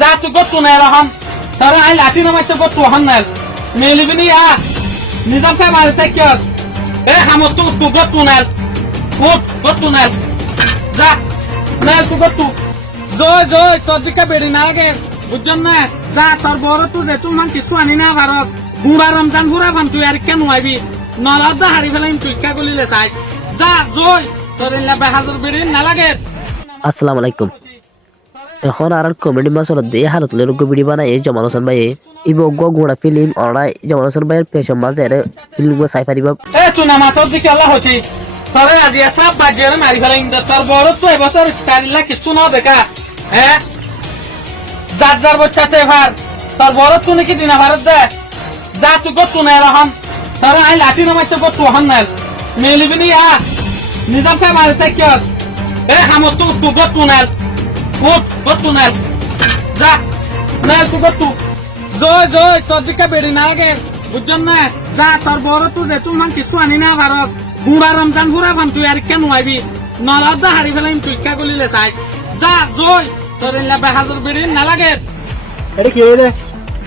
যা তুই গত্তু নাই রহম তারা আই লাঠি নামাইতে গত্তু হন নাই মেলিবিনি আ নিজাম খাই মারে তাই কি এ হামত তু গত্তু নাই উঠ গত্তু নাই যা নাই তু গত্তু জয় জয় তোর দিকে বেড়ি না লাগে বুঝছেন না যা তোর বড় তুই যে তুই মান কিছু আনি না ভারত বুড়া রমজান বুড়া ভান তুই আর কেন আইবি নলাদ হারি ফেলাইম তুই কা গলিলে চাই যা জয় তোর ইলা বেহাজর বেড়ি না লাগে। আসসালামু আলাইকুম। এখন আর কমেডি মাসল দিয়ে হালত লোক ভিডিও বানায় জামাল হোসেন ভাই ইবো গোড়া ফিল্ম অরাই জামাল হোসেন ভাইয়ের পেশন মাঝে ফিল্ম সাই পারিবা এ তুই না মাথা দিকে আল্লাহ হচ্ছি তোরে আজি সব বাজিয়ে মারি ফেলাইম তোর বড় তো এবছর স্টাইললা কিছু না দেখা হ্যাঁ যার যার বচ্চাতে ভার তোর বড় তুই নাকি দিনা ভারত দে যা তুই গত্তু নাই রহম তোরা আই লাঠি নামাইতে গত্তু হন নাই মেলিবিনি আ নিজাম খাই মারে তাই কি এ হামত তু গত্তু নাই উঠ গত্তু নাই যা নাই তু গত্তু জয় জয় তোর দিকে বেড়ি না লাগে বুঝছেন না যা তোর বড় তুই যে তুই মান কিছু আনি না ভারত বুড়া রমজান বুড়া ভান তুই আর কেন আইবি নলাদ হারি ফেলাইম তুই কা গলিলে চাই যা জয় তোর ইলা বেহাজর বেড়ি না লাগে। এটা কি হইলে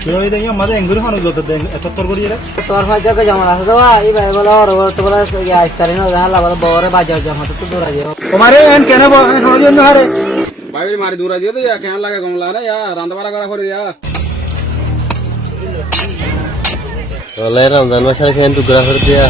কি হইলে আমাদের এঙ্গুরি খানো যত এত তর করি রে তোর ভাই জায়গা জমা আছে তো ভাই এই ভাই বলা ওর তো বলা আইস্তারি না জানা লাগা বড় বাজার জমা তো দূর আছে তোমারে এন কেন খাওয়া দিন না রে ভাই মারি দূরা দিয়ে তো কেন লাগে কম লাগে না রান্না বাড়া করা করে রমজান মাসে খেয়ে দুগরা করে দিয়া